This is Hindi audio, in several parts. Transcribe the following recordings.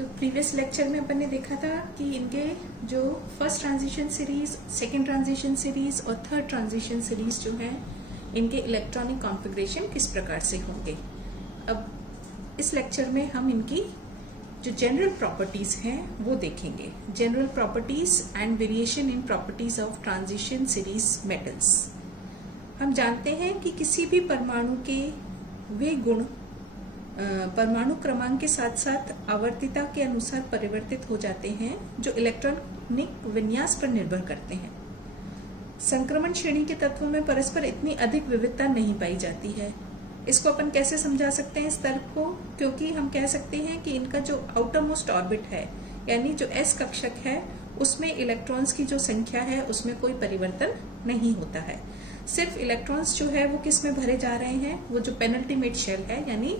तो प्रीवियस लेक्चर में अपन ने देखा था कि इनके जो first transition series, second transition series और थर्ड ट्रांजिशन सीरीज जो है इनके इलेक्ट्रॉनिक कॉन्फ़िगरेशन किस प्रकार से होंगे। अब इस लेक्चर में हम इनकी जो जनरल प्रॉपर्टीज हैं वो देखेंगे। General properties and variation in properties of transition series metals. हम जानते हैं कि किसी भी परमाणु के वे गुण परमाणु क्रमांक के साथ साथ आवर्तिता के अनुसार परिवर्तित हो जाते हैं जो इलेक्ट्रॉनिक विन्यास पर निर्भर करते हैं। संक्रमण श्रेणी के तत्वों में परस्पर इतनी अधिक विविधता नहीं पाई जाती है। इसको अपन कैसे समझा सकते हैं इस तर्क को, क्योंकि हम कह सकते हैं कि इनका जो आउटर मोस्ट ऑर्बिट है यानी जो एस कक्षक है उसमें इलेक्ट्रॉन्स की जो संख्या है उसमें कोई परिवर्तन नहीं होता है। सिर्फ इलेक्ट्रॉन्स जो है वो किस में भरे जा रहे हैं, वो जो पेनल्टीमेट शेल है यानी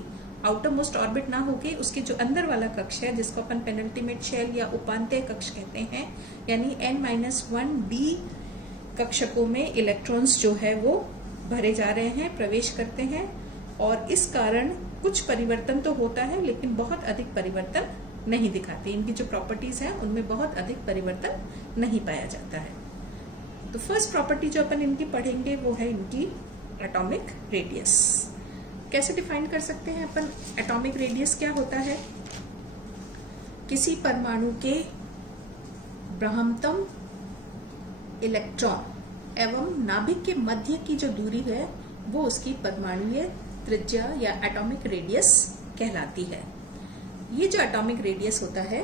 आउटर मोस्ट ऑर्बिट ना होके उसके जो अंदर वाला कक्ष है जिसको अपन पेनल्टीमेट शेल या उपांत्य कक्ष कहते हैं, यानी n-1d कक्षकों में इलेक्ट्रॉन्स जो है वो भरे जा रहे हैं, प्रवेश करते हैं और इस कारण कुछ परिवर्तन तो होता है लेकिन बहुत अधिक परिवर्तन नहीं दिखाते। इनकी जो प्रॉपर्टीज है उनमें बहुत अधिक परिवर्तन नहीं पाया जाता है। तो फर्स्ट प्रॉपर्टी जो अपन इनकी पढ़ेंगे वो है इनकी एटॉमिक रेडियस। कैसे डिफाइन कर सकते हैं अपन एटॉमिक रेडियस क्या होता है? किसी परमाणु के ब्रह्मतम इलेक्ट्रॉन एवं नाभिक के मध्य की जो दूरी है वो उसकी परमाणुीय त्रिज्या या एटॉमिक रेडियस कहलाती है। ये जो एटॉमिक रेडियस होता है,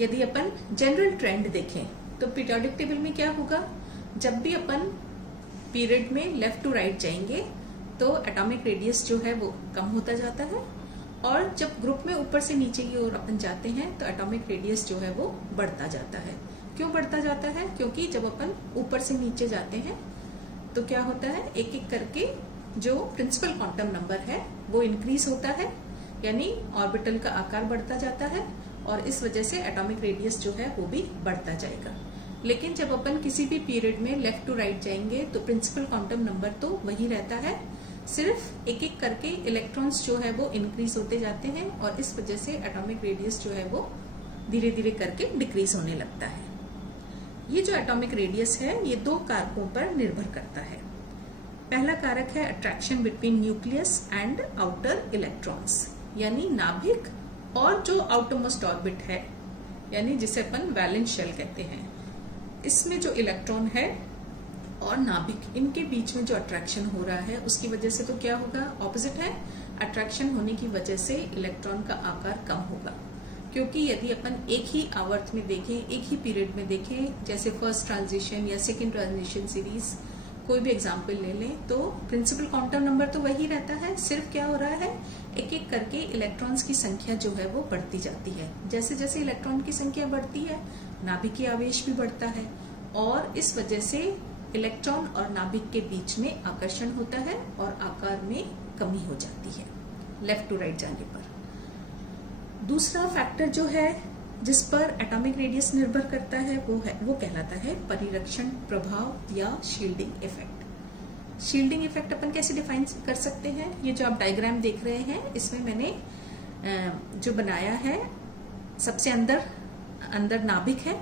यदि अपन जनरल ट्रेंड देखें तो पीरियोडिक टेबल में क्या होगा, जब भी अपन पीरियड में लेफ्ट टू राइट जाएंगे तो एटॉमिक रेडियस जो है वो कम होता जाता है और जब ग्रुप में ऊपर से नीचे की ओर अपन जाते हैं तो एटॉमिक रेडियस जो है वो बढ़ता जाता है। क्यों बढ़ता जाता है? क्योंकि जब अपन ऊपर से नीचे जाते हैं तो क्या होता है, एक एक करके जो प्रिंसिपल क्वांटम नंबर है वो इंक्रीज होता है, यानी ऑर्बिटल का आकार बढ़ता जाता है और इस वजह से एटॉमिक रेडियस जो है वो भी बढ़ता जाएगा। लेकिन जब अपन किसी भी पीरियड में लेफ्ट टू राइट जाएंगे तो प्रिंसिपल क्वांटम नंबर तो वही रहता है, सिर्फ एक एक करके इलेक्ट्रॉन्स जो है वो इंक्रीज होते जाते हैं और इस वजह से एटॉमिक रेडियस जो है वो धीरे धीरे करके डिक्रीज होने लगता है। ये जो एटॉमिक रेडियस है ये दो कारकों पर निर्भर करता है। पहला कारक है attraction between nucleus and outer electrons, यानी नाभिक और जो आउटर मोस्ट ऑर्बिट है यानी जिसे अपन वैलेंस शेल कहते हैं, इसमें जो इलेक्ट्रॉन है और नाभिक इनके बीच में जो अट्रैक्शन हो रहा है उसकी वजह से तो क्या होगा, ऑपोजिट है। अट्रैक्शन होने की वजह से इलेक्ट्रॉन का आकार कम होगा, क्योंकि यदि अपन एक ही आवर्त में देखें, एक ही पीरियड में देखें, जैसे फर्स्ट ट्रांजिशन या सेकेंड ट्रांजिशन सीरीज कोई भी एग्जाम्पल ले लें तो प्रिंसिपल क्वांटम नंबर तो वही रहता है, सिर्फ क्या हो रहा है, एक एक करके इलेक्ट्रॉन्स की संख्या जो है वो बढ़ती जाती है। जैसे जैसे इलेक्ट्रॉन की संख्या बढ़ती है नाभिकीय आवेश भी बढ़ता है और इस वजह से इलेक्ट्रॉन और नाभिक के बीच में आकर्षण होता है और आकार में कमी हो जाती है लेफ्ट टू राइट जाने पर। दूसरा फैक्टर जो है जिस पर एटॉमिक रेडियस निर्भर करता है वो कहलाता है परिरक्षण प्रभाव या शील्डिंग इफेक्ट। शील्डिंग इफेक्ट अपन कैसे डिफाइन कर सकते हैं? ये जो आप डायग्राम देख रहे हैं इसमें मैंने जो बनाया है, सबसे अंदर नाभिक है,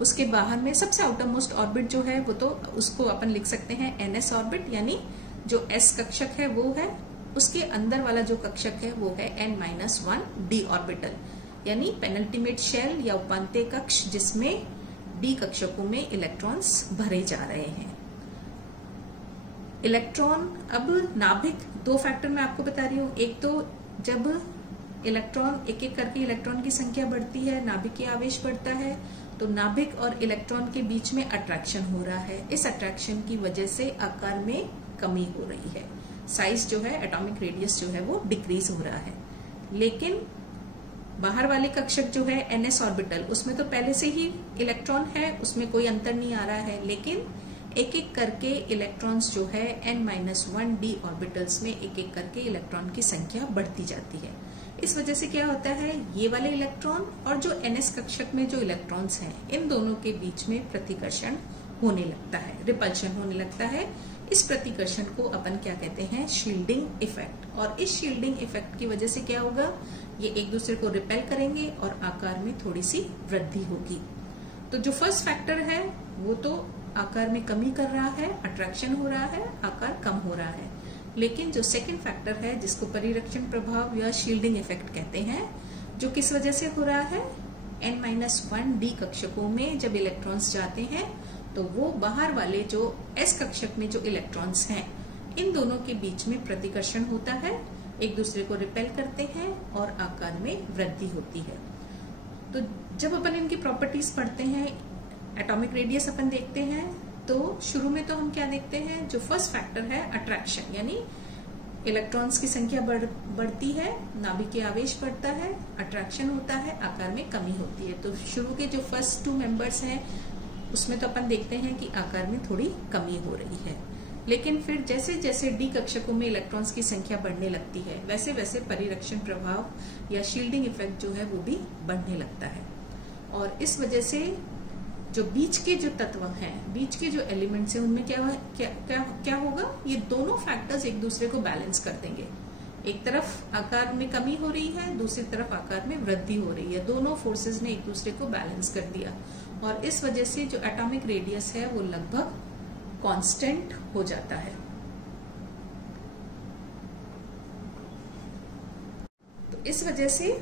उसके बाहर में सबसे आउटर मोस्ट ऑर्बिट जो है वो तो उसको अपन लिख सकते हैं ns ऑर्बिट, यानी जो s कक्षक है वो है, उसके अंदर वाला जो कक्षक है वो है n-1d ऑर्बिटल, यानी पेनल्टीमेट शेल या उपांत्य कक्ष जिसमें d कक्षकों में इलेक्ट्रॉन्स भरे जा रहे हैं। इलेक्ट्रॉन, अब नाभिक, दो फैक्टर मैं आपको बता रही हूँ। एक तो जब इलेक्ट्रॉन एक एक करके इलेक्ट्रॉन की संख्या बढ़ती है, नाभिकीय आवेश बढ़ता है, तो नाभिक और इलेक्ट्रॉन के बीच में अट्रैक्शन हो रहा है। इस अट्रैक्शन की वजह से आकार में कमी हो रही है, साइज जो है एटॉमिक रेडियस जो है वो डिक्रीज हो रहा है। लेकिन बाहर वाले कक्षक जो है ns ऑर्बिटल, उसमें तो पहले से ही इलेक्ट्रॉन है, उसमें कोई अंतर नहीं आ रहा है, लेकिन एक एक करके इलेक्ट्रॉन्स जो है n-1d ऑर्बिटल्स में एक एक करके इलेक्ट्रॉन की संख्या बढ़ती जाती है। इस वजह से क्या होता है, ये वाले इलेक्ट्रॉन और जो ns कक्षक में जो इलेक्ट्रॉन्स हैं इन दोनों के बीच में प्रतिकर्षण होने लगता है, रिपल्शन होने लगता है, इस प्रतिकर्षण को अपन क्या कहते हैं, शील्डिंग इफेक्ट। और इस शील्डिंग इफेक्ट की वजह से क्या होगा, ये एक दूसरे को रिपेल करेंगे और आकार में थोड़ी सी वृद्धि होगी। तो जो फर्स्ट फैक्टर है वो तो आकार में कमी कर रहा है, अट्रैक्शन हो रहा है, आकार कम हो रहा है। लेकिन जो सेकंड फैक्टर है जिसको परिरक्षण प्रभाव या शील्डिंग इफेक्ट कहते हैं, जो किस वजह से हो रहा है, n-1d कक्षकों में जब इलेक्ट्रॉन्स जाते हैं तो वो बाहर वाले जो s कक्षक में जो इलेक्ट्रॉन्स हैं, इन दोनों के बीच में प्रतिकर्षण होता है, एक दूसरे को रिपेल करते हैं और आकार में वृद्धि होती है। तो जब अपन इनकी प्रॉपर्टीज पढ़ते हैं, एटॉमिक रेडियस अपन देखते हैं, तो शुरू में तो हम क्या देखते हैं, जो फर्स्ट फैक्टर है अट्रैक्शन, यानी इलेक्ट्रॉन्स की संख्या बढ़ती है, नाभिकीय आवेश बढ़ता है, अट्रैक्शन होता है, आकार में कमी होती है। तो शुरू के जो फर्स्ट 2 मेंबर्स हैं उसमें तो अपन देखते हैं कि आकार में थोड़ी कमी हो रही है। लेकिन फिर जैसे जैसे डी कक्षकों में इलेक्ट्रॉन्स की संख्या बढ़ने लगती है, वैसे वैसे परिरक्षण प्रभाव या शील्डिंग इफेक्ट जो है वो भी बढ़ने लगता है। और इस वजह से जो बीच के जो तत्व हैं, बीच के जो एलिमेंट्स हैं, उनमें क्या होगा, ये दोनों फैक्टर्स एक दूसरे को बैलेंस कर देंगे। एक तरफ आकार में कमी हो रही है, दूसरी तरफ आकार में वृद्धि हो रही है, दोनों फोर्सेस ने एक दूसरे को बैलेंस कर दिया। और इस वजह से जो एटॉमिक रेडियस है वो लगभग कांस्टेंट हो जाता है। तो इस वजह से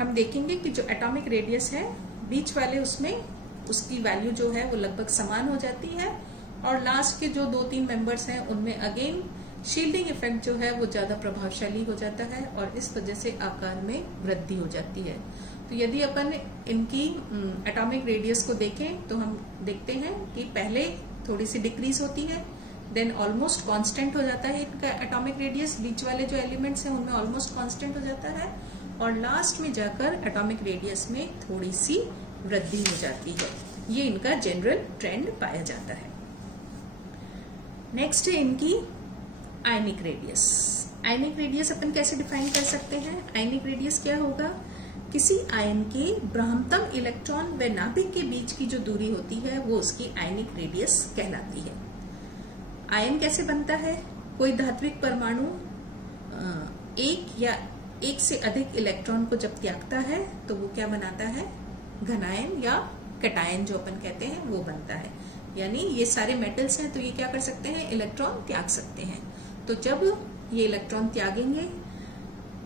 हम देखेंगे कि जो एटॉमिक रेडियस है, बीच वाले उसमें उसकी वैल्यू जो है वो लगभग समान हो जाती है, और लास्ट के जो 2-3 मेंबर्स हैं उनमें अगेन शील्डिंग इफेक्ट जो है वो ज्यादा प्रभावशाली हो जाता है और इस वजह से आकार में वृद्धि हो जाती है। तो यदि अपन इनकी एटॉमिक रेडियस को देखें तो हम देखते हैं कि पहले थोड़ी सी डिक्रीज होती है, देन ऑलमोस्ट कांस्टेंट हो जाता है इनका एटॉमिक रेडियस, बीच वाले जो एलिमेंट्स हैं उनमें ऑलमोस्ट कांस्टेंट हो जाता है, और लास्ट में जाकर एटॉमिक रेडियस में थोड़ी सी वृद्धि हो जाती है। ये इनका जनरल ट्रेंड पाया जाता है। नेक्स्ट है इनकी आयनिक रेडियस। आयनिक रेडियस अपन कैसे डिफाइन कर सकते हैं? आयनिक रेडियस क्या होगा, किसी आयन के ब्रह्मतम इलेक्ट्रॉन व नाभिक के बीच की जो दूरी होती है वो उसकी आयनिक रेडियस कहलाती है। आयन कैसे बनता है, कोई धात्विक परमाणु एक या एक से अधिक इलेक्ट्रॉन को जब त्यागता है तो वो क्या बनाता है, घनायन या कैटायन जो अपन कहते हैं वो बनता है। यानी ये सारे मेटल्स हैं तो ये क्या कर सकते हैं, इलेक्ट्रॉन त्याग सकते हैं। तो जब ये इलेक्ट्रॉन त्यागेंगे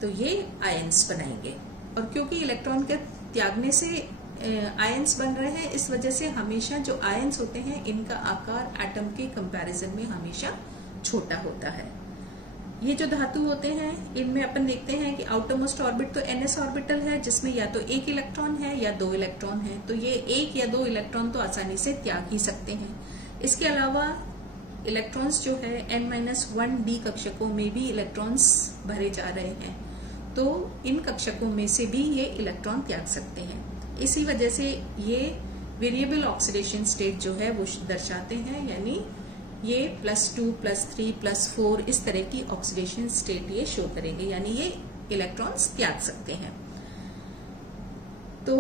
तो ये आयन्स बनाएंगे, और क्योंकि इलेक्ट्रॉन के त्यागने से आयन्स बन रहे हैं, इस वजह से हमेशा जो आयन्स होते हैं इनका आकार एटम के कंपैरिजन में हमेशा छोटा होता है। ये जो धातु होते हैं इनमें अपन देखते हैं कि आउटरमोस्ट ऑर्बिट तो ns ऑर्बिटल है, जिसमें या तो एक इलेक्ट्रॉन है या 2 इलेक्ट्रॉन है, तो ये 1 या 2 इलेक्ट्रॉन तो आसानी से त्याग ही सकते हैं। इसके अलावा इलेक्ट्रॉन्स जो है n-1d कक्षकों में भी इलेक्ट्रॉन्स भरे जा रहे हैं, तो इन कक्षकों में से भी ये इलेक्ट्रॉन त्याग सकते हैं। इसी वजह से ये वेरिएबल ऑक्सीडेशन स्टेट जो है वो दर्शाते हैं, यानी ये +2, +3, +4 इस तरह की ऑक्सीडेशन स्टेट ये शो करेंगे, यानी ये इलेक्ट्रॉन्स त्याग सकते हैं। तो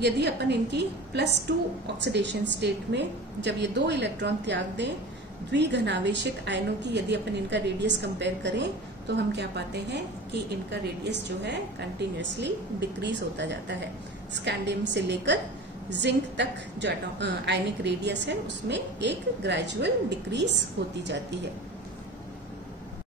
यदि अपन इनकी +2 ऑक्सीडेशन स्टेट में जब ये 2 इलेक्ट्रॉन त्याग दें, द्विघनावेशित आयनों की यदि अपन इनका रेडियस कंपेयर करें तो हम क्या पाते हैं कि इनका रेडियस जो है कंटिन्यूअसली डिक्रीज होता जाता है। स्कैंडियम से लेकर जिंक तक जो आयनिक रेडियस है उसमें एक ग्रेजुअल डिक्रीज होती जाती है।